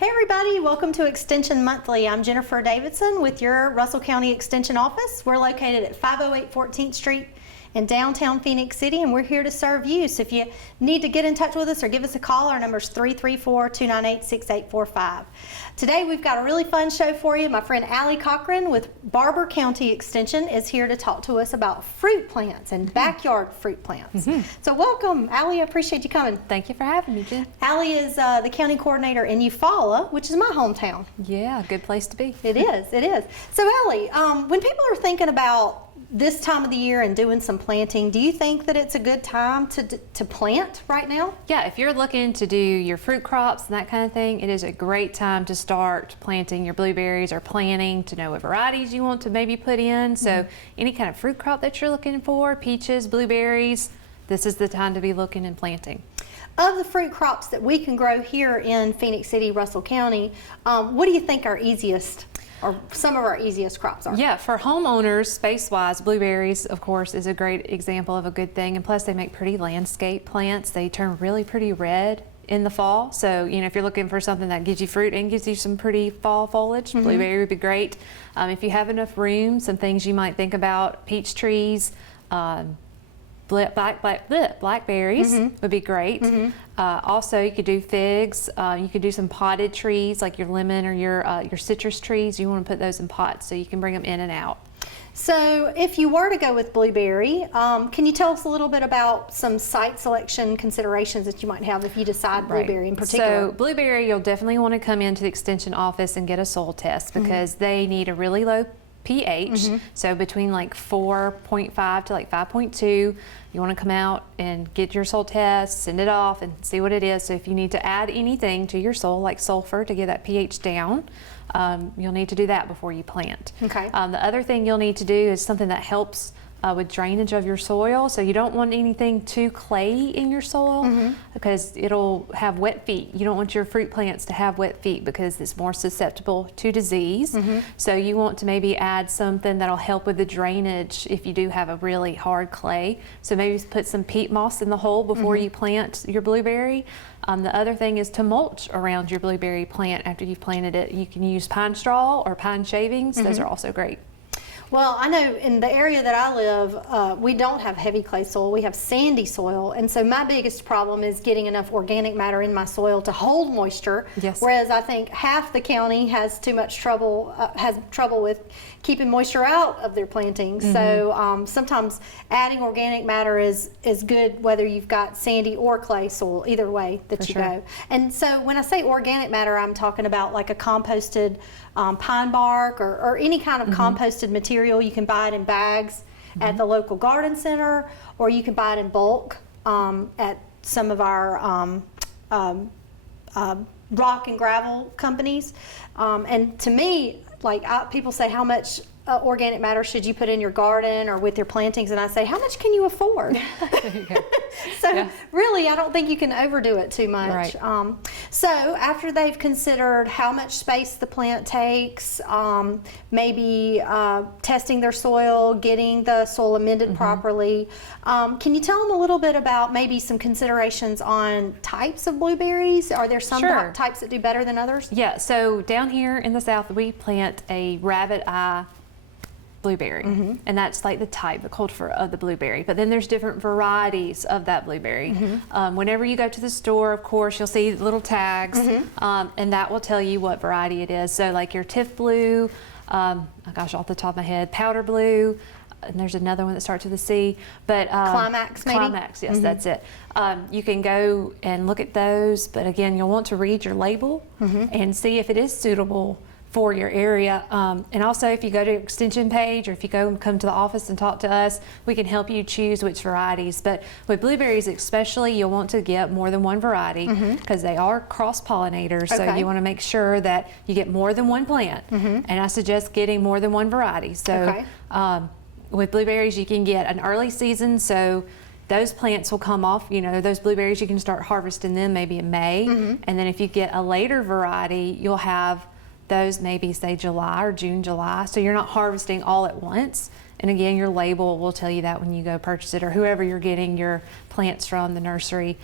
Hey everybody, welcome to Extension Monthly. I'm Jennifer Davidson with your Russell County Extension Office. We're located at 508 14th Street in downtown Phoenix City, and we're here to serve you. So if you need to get in touch with us or give us a call, our number is 334-298-6845. Today we've got a really fun show for you. My friend Allie Cochran with Barber County Extension is here to talk to us about fruit plants and backyard fruit plants. So welcome, Allie. I appreciate you coming. Thank you for having me, Jen. Allie is the county coordinator in Eufaula, which is my hometown. Yeah, good place to be. It is, it is. So Allie, when people are thinking about this time of the year and doing some planting, do you think that it's a good time to plant right now? Yeah, if you're looking to do your fruit crops and that kind of thing, it is a great time to start planting your blueberries or planning to know what varieties you want to maybe put in. So any kind of fruit crop that you're looking for, peaches, blueberries, this is the time to be looking and planting. Of the fruit crops that we can grow here in Phoenix City, Russell County, what do you think our easiest or some of our easiest crops are? Yeah, for homeowners, space-wise, blueberries, of course, is a great example of a good thing. And plus, they make pretty landscape plants. They turn really pretty red in the fall. So, you know, if you're looking for something that gives you fruit and gives you some pretty fall foliage, blueberry would be great. If you have enough room, some things you might think about, peach trees, blackberries would be great. Also, you could do figs. You could do some potted trees like your lemon or your citrus trees. You want to put those in pots so you can bring them in and out. So if you were to go with blueberry, can you tell us a little bit about some site selection considerations that you might have if you decide blueberry in particular? So blueberry, you'll definitely want to come into the extension office and get a soil test because they need a really low pH, so between like 4.5 to like 5.2. You want to come out and get your soil test, send it off, and see what it is. So if you need to add anything to your soil, like sulfur, to get that pH down, you'll need to do that before you plant. Okay. The other thing you'll need to do is something that helps with drainage of your soil. So you don't want anything too clayey in your soil because it'll have wet feet. You don't want your fruit plants to have wet feet because it's more susceptible to disease. So you want to maybe add something that'll help with the drainage if you do have a really hard clay. So maybe put some peat moss in the hole before you plant your blueberry. The other thing is to mulch around your blueberry plant after you've planted it. You can use pine straw or pine shavings. Those are also great. Well, I know in the area that I live, we don't have heavy clay soil, we have sandy soil, and so my biggest problem is getting enough organic matter in my soil to hold moisture, whereas I think half the county has too much trouble, with keeping moisture out of their plantings. So sometimes adding organic matter is good whether you've got sandy or clay soil, either way that you go. And so when I say organic matter, I'm talking about like a composted pine bark or any kind of composted material. You can buy it in bags at the local garden center, or you can buy it in bulk at some of our rock and gravel companies. And to me, like people say, how much organic matter should you put in your garden or with your plantings? And I say, how much can you afford? So really, I don't think you can overdo it too much. So after they've considered how much space the plant takes, maybe testing their soil, getting the soil amended properly, can you tell them a little bit about maybe some considerations on types of blueberries? Are there some types that do better than others? Yeah, so down here in the south, we plant a rabbit eye blueberry, and that's like the type, the cultivar of the blueberry. But then there's different varieties of that blueberry. Whenever you go to the store, of course, you'll see little tags, and that will tell you what variety it is. So like your Tiff blue, oh gosh, off the top of my head, powder blue, and there's another one that starts with a C, but Climax, maybe? Climax, yes, that's it. You can go and look at those, but again, you'll want to read your label and see if it is suitable for your area. And also if you go to your extension page or if you come to the office and talk to us, we can help you choose which varieties. But with blueberries especially, you'll want to get more than one variety because they are cross-pollinators. So you want to make sure that you get more than one plant. And I suggest getting more than one variety. So with blueberries, you can get an early season. So those plants will come off, you know, those blueberries, you can start harvesting them maybe in May. And then if you get a later variety, you'll have those maybe say July or June, July. So you're not harvesting all at once. And again, your label will tell you that when you go purchase it, or whoever you're getting your plants from, the nursery,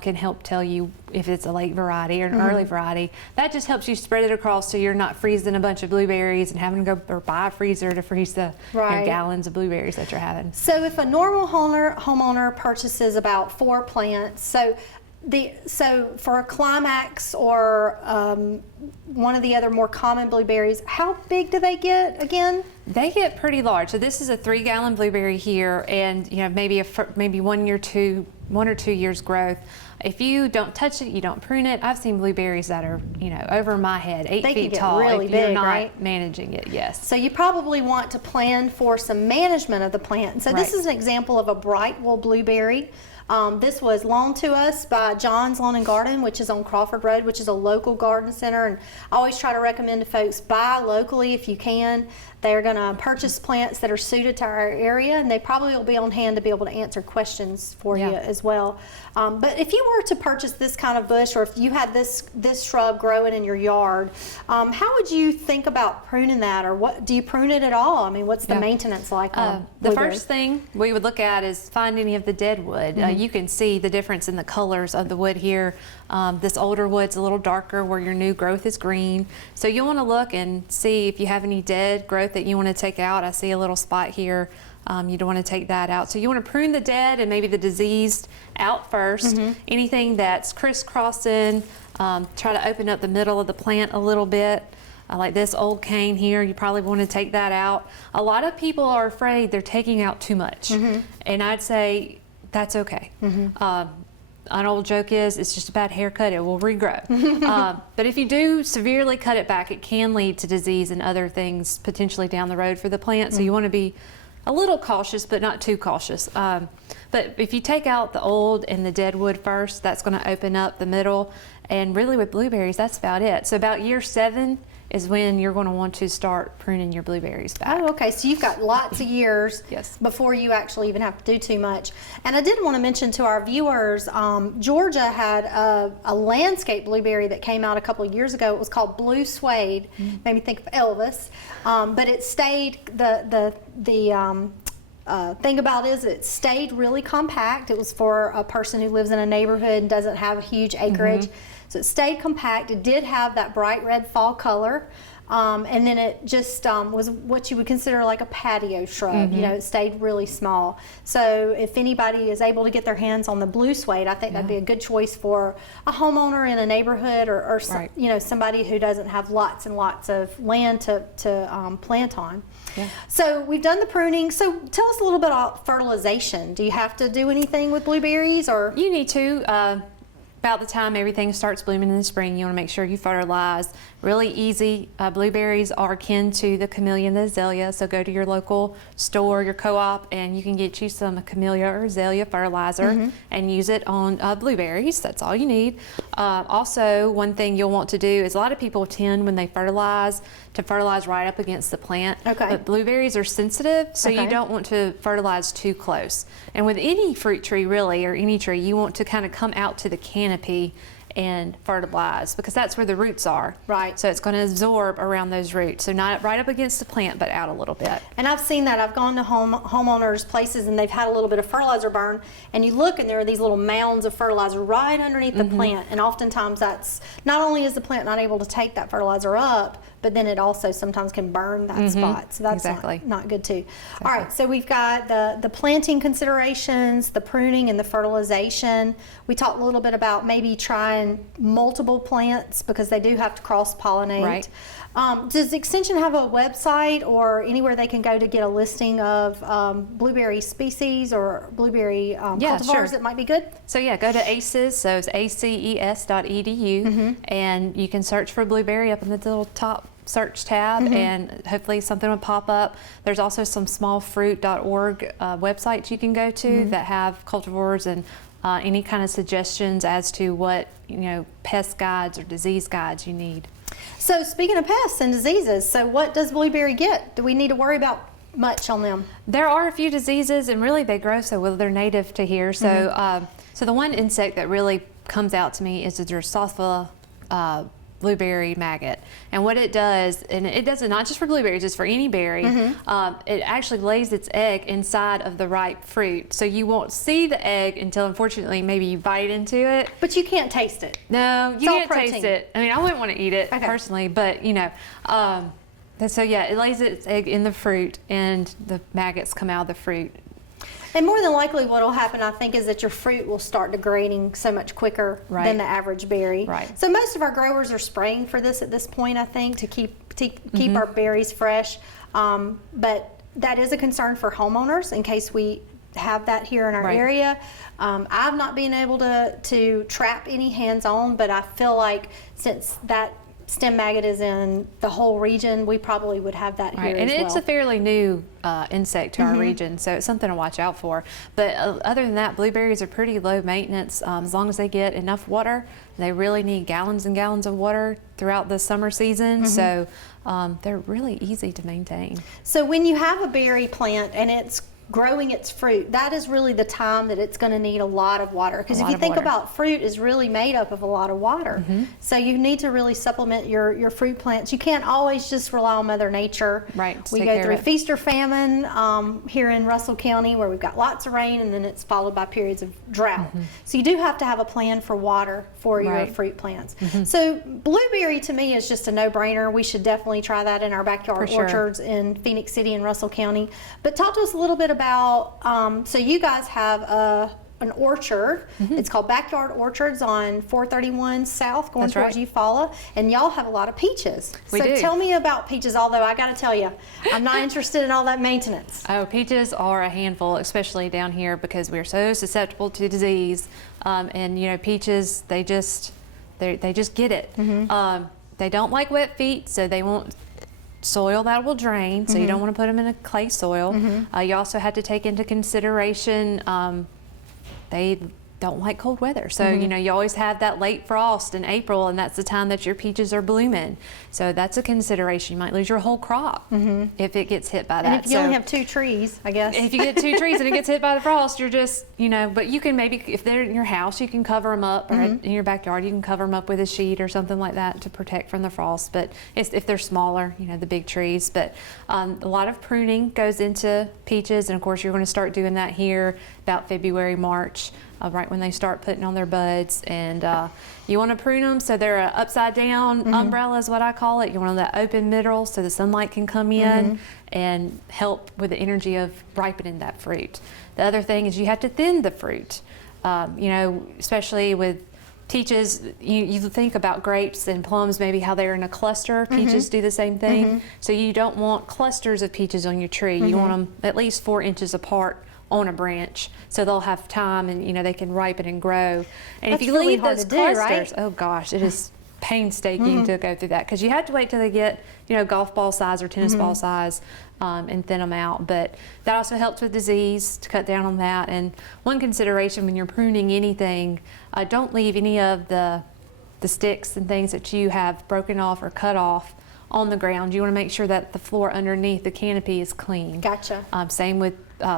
can help tell you if it's a late variety or an early variety. That just helps you spread it across so you're not freezing a bunch of blueberries and having to go or buy a freezer to freeze the gallons of blueberries that you're having. So if a normal homeowner purchases about 4 plants, so for a climax or one of the other more common blueberries, how big do they get again? They get pretty large. So this is a 3-gallon blueberry here, and maybe 1 or 2 years growth. If you don't touch it, you don't prune it. I've seen blueberries that are over my head, 8 feet tall. Really if you're big, not right? managing it, yes. So you probably want to plan for some management of the plant. And so this is an example of a Brightwell blueberry. This was loaned to us by John's Lawn and Garden, which is on Crawford Road, which is a local garden center. And I always try to recommend to folks, buy locally if you can. They're going to purchase plants that are suited to our area, and they probably will be on hand to be able to answer questions for you as well. But if you were to purchase this kind of bush, or if you had this shrub growing in your yard, how would you think about pruning that, or what do you prune it at all? I mean, what's the maintenance like on the first thing we would look at is find any of the dead wood. You can see the difference in the colors of the wood here. This older wood's a little darker where your new growth is green. So you want to look and see if you have any dead growth that you want to take out. I see a little spot here. You don't want to take that out. So you want to prune the dead and maybe the diseased out first. Anything that's crisscrossing, try to open up the middle of the plant a little bit. Like this old cane here, you probably want to take that out. A lot of people are afraid they're taking out too much. And I'd say that's okay. An old joke is, it's just a bad haircut, it will regrow. But if you do severely cut it back, it can lead to disease and other things potentially down the road for the plant. So you want to be a little cautious, but not too cautious. But if you take out the old and the dead wood first, that's going to open up the middle. And really with blueberries, that's about it. So about year 7 is when you're going to want to start pruning your blueberries back. Oh, okay. So you've got lots of years before you actually even have to do too much. And I did want to mention to our viewers, Georgia had a landscape blueberry that came out a couple of years ago. It was called Blue Suede. Made me think of Elvis. But it stayed, the thing about it is it stayed really compact. It was for a person who lives in a neighborhood and doesn't have a huge acreage. So it stayed compact. It did have that bright red fall color. And then it just was what you would consider like a patio shrub. It stayed really small. So if anybody is able to get their hands on the Blue Suede, I think that'd be a good choice for a homeowner in a neighborhood, or somebody who doesn't have lots and lots of land to plant on. So we've done the pruning. So tell us a little bit about fertilization. Do you have to do anything with blueberries, or? You need to. About the time everything starts blooming in the spring, you want to make sure you fertilize. Really easy. Blueberries are kin to the camellia and the azalea, so go to your local store, your co-op, and you can get you some camellia or azalea fertilizer and use it on blueberries. That's all you need. Also, one thing you'll want to do is, a lot of people tend, when they fertilize, to fertilize right up against the plant. But blueberries are sensitive, so you don't want to fertilize too close. And with any fruit tree, really, or any tree, you want to kind of come out to the canopy and fertilize, because that's where the roots are. So it's going to absorb around those roots. So not right up against the plant, but out a little bit. And I've seen that. I've gone to homeowners' places and they've had a little bit of fertilizer burn, and you look and there are these little mounds of fertilizer right underneath the plant. And oftentimes that's, not only is the plant not able to take that fertilizer up, but then it also sometimes can burn that spot. So that's not good too. All right, so we've got the planting considerations, the pruning, and the fertilization. We talked a little bit about maybe trying multiple plants, because they do have to cross-pollinate. Does Extension have a website or anywhere they can go to get a listing of blueberry species or blueberry cultivars that might be good? So go to ACES, so it's aces.edu, and you can search for blueberry up in the little top search tab, and hopefully something will pop up. There's also some smallfruit.org websites you can go to that have cultivars and any kind of suggestions as to what pest guides or disease guides you need. So speaking of pests and diseases, so what does blueberry get? Do we need to worry about much on them? There are a few diseases, and really they grow so well. They're native to here. So so the one insect that really comes out to me is the Drosophila blueberry maggot. And what it does, and it does it not just for blueberries, it's for any berry, it actually lays its egg inside of the ripe fruit. So you won't see the egg until, unfortunately, maybe you bite into it. But you can't taste it. No, you can't protein. taste it. I mean, I wouldn't want to eat it personally, but you know, so yeah, it lays its egg in the fruit and the maggots come out of the fruit. And more than likely what will happen, I think, is that your fruit will start degrading so much quicker than the average berry. Right. So most of our growers are spraying for this at this point, I think, to keep our berries fresh. But that is a concern for homeowners in case we have that here in our area. I've not been able to trap any hands-on, but I feel like since that stem maggot is in the whole region, we probably would have that here and as well. it's a fairly new insect to our region, so it's something to watch out for. But other than that, blueberries are pretty low maintenance. As long as they get enough water, they really need gallons and gallons of water throughout the summer season, so they're really easy to maintain. So when you have a berry plant and it's growing its fruit, that is really the time that it's going to need a lot of water, because if you think about fruit is really made up of a lot of water, so you need to really supplement your fruit plants. You can't always just rely on Mother Nature. We go through feast or famine here in Russell County, where we've got lots of rain and then it's followed by periods of drought. So you do have to have a plan for water for your fruit plants. So blueberry to me is just a no-brainer. We should definitely try that in our backyard orchards in Phoenix City and Russell County. But talk to us a little bit about, so you guys have an orchard. It's called Backyard Orchards on 431 South going towards Eufaula, and y'all have a lot of peaches. So tell me about peaches, although I got to tell you, I'm not interested in all that maintenance. Oh, peaches are a handful, especially down here because we're so susceptible to disease. And you know, peaches, they just get it. They don't like wet feet, so they won't soil that will drain, so you don't want to put them in a clay soil. You also have to take into consideration they don't like cold weather, so you know, you always have that late frost in April, and that's the time that your peaches are blooming, so that's a consideration. You might lose your whole crop if it gets hit by that. And if you only have 2 trees, I guess. If you get 2 trees and it gets hit by the frost, you're just, you know, but you can maybe, if they're in your house, you can cover them up, or in your backyard, you can cover them up with a sheet or something like that to protect from the frost. But if they're smaller, you know, the big trees. But a lot of pruning goes into peaches, and of course you're going to start doing that here about February, March. Right when they start putting on their buds, and you want to prune them so they're an upside down umbrella is what I call it. You want that open middle so the sunlight can come in and help with the energy of ripening that fruit. The other thing is you have to thin the fruit. You know, especially with peaches, you think about grapes and plums, maybe how they're in a cluster. Peaches do the same thing. So you don't want clusters of peaches on your tree. You want them at least 4 inches apart on a branch, so they'll have time, and you know, they can ripen and grow. And That's if you really leave hard those to do, clusters, right? oh gosh, it is painstaking to go through that, because you have to wait till they get, you know, golf ball size or tennis ball size, and thin them out. But that also helps with disease, to cut down on that. And one consideration when you're pruning anything, don't leave any of the sticks and things that you have broken off or cut off on the ground. You want to make sure that the floor underneath the canopy is clean. Gotcha. Same with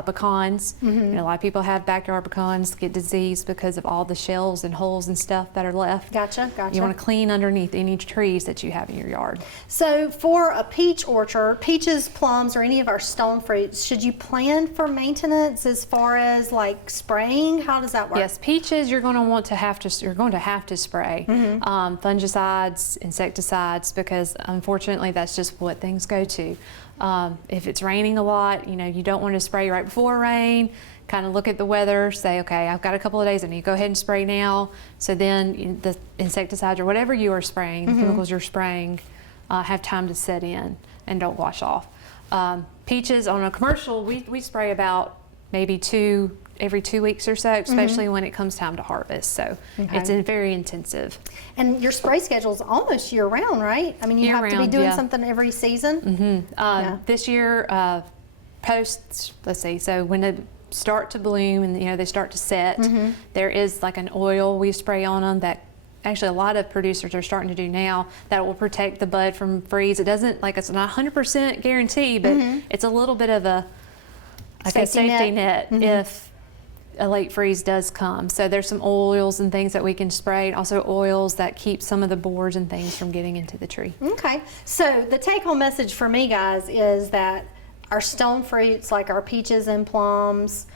pecans. You know, a lot of people have backyard pecans get disease because of all the shells and holes and stuff that are left. Gotcha. You want to clean underneath any trees that you have in your yard. So for a peach orchard, peaches, plums, or any of our stone fruits, should you plan for maintenance as far as like spraying? How does that work? Yes, peaches you're going to have to spray fungicides, insecticides, because unfortunately that's just what things go to. If it's raining a lot, you know, you don't want to spray right before rain. Kind of look at the weather, say, okay, I've got a couple of days, and you go ahead and spray now. So then the insecticides or whatever you are spraying, the chemicals you're spraying, have time to set in and don't wash off. Peaches on a commercial, we spray about maybe every 2 weeks or so, especially when it comes time to harvest. So it's very intensive. And your spray schedule is almost year round, right? I mean, you have to be doing something every season. This year, let's see, so when they start to bloom and you know they start to set, there is like an oil we spray on them that actually a lot of producers are starting to do now that will protect the bud from freeze. It doesn't, like, it's not 100% guarantee, but it's a little bit of a safety net if a late freeze does come. So there's some oils and things that we can spray, and also oils that keep some of the borers and things from getting into the tree. Okay, so the take-home message for me, guys, is that our stone fruits, like our peaches and plums,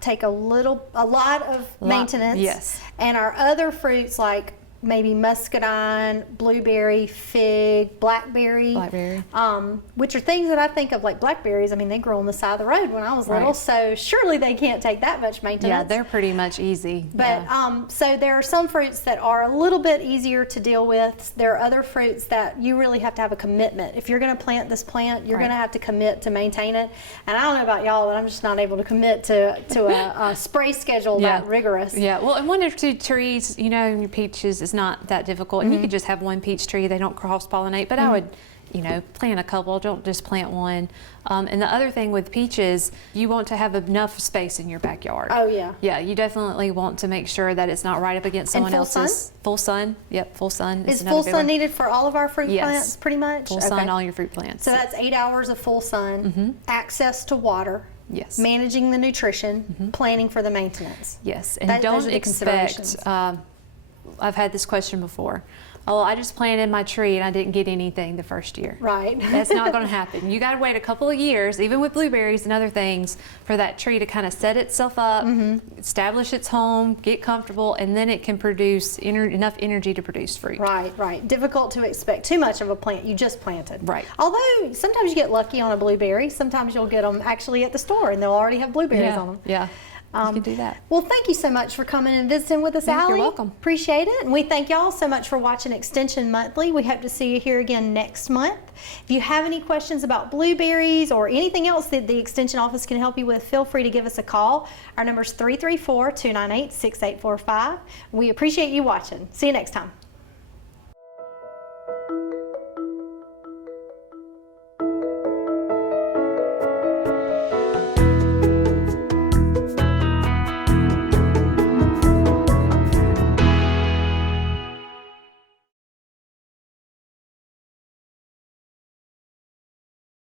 take a lot of maintenance. Yes. And our other fruits, like maybe muscadine, blueberry, fig, blackberry, which are things that I think of, like blackberries. I mean, they grow on the side of the road when I was little, so surely they can't take that much maintenance. Yeah, they're pretty much easy. But so there are some fruits that are a little bit easier to deal with. There are other fruits that you really have to have a commitment. If you're going to plant this plant, you're going to have to commit to maintain it. And I don't know about y'all, but I'm just not able to commit to a spray schedule that rigorous. Yeah, well, and 1 or 2 trees, you know, your peaches is not that difficult, and you could just have 1 peach tree. They don't cross-pollinate, but I would, you know, plant a couple. Don't just plant 1. And the other thing with peaches, you want to have enough space in your backyard. Oh yeah. Yeah, you definitely want to make sure that it's not right up against someone else's. Full sun. Yep, full sun. Is full sun needed for all of our fruit plants, pretty much? Full sun, all your fruit plants. So that's 8 hours of full sun, access to water. Yes. Managing the nutrition, planning for the maintenance. Yes, and don't expect. I've had this question before. Oh, I just planted my tree and I didn't get anything the first year. Right. That's not going to happen. You got to wait a couple of years, even with blueberries and other things, for that tree to kind of set itself up, establish its home, get comfortable, and then it can produce enough energy to produce fruit. Right, right. Difficult to expect too much of a plant you just planted. Right. Although sometimes you get lucky on a blueberry. Sometimes you'll get them actually at the store and they'll already have blueberries on them. Yeah. You can do that. Well, thank you so much for coming and visiting with us, Allie. You're welcome. Appreciate it. And we thank y'all so much for watching Extension Monthly. We hope to see you here again next month. If you have any questions about blueberries or anything else that the Extension office can help you with, feel free to give us a call. Our number is 334-298-6845. We appreciate you watching. See you next time.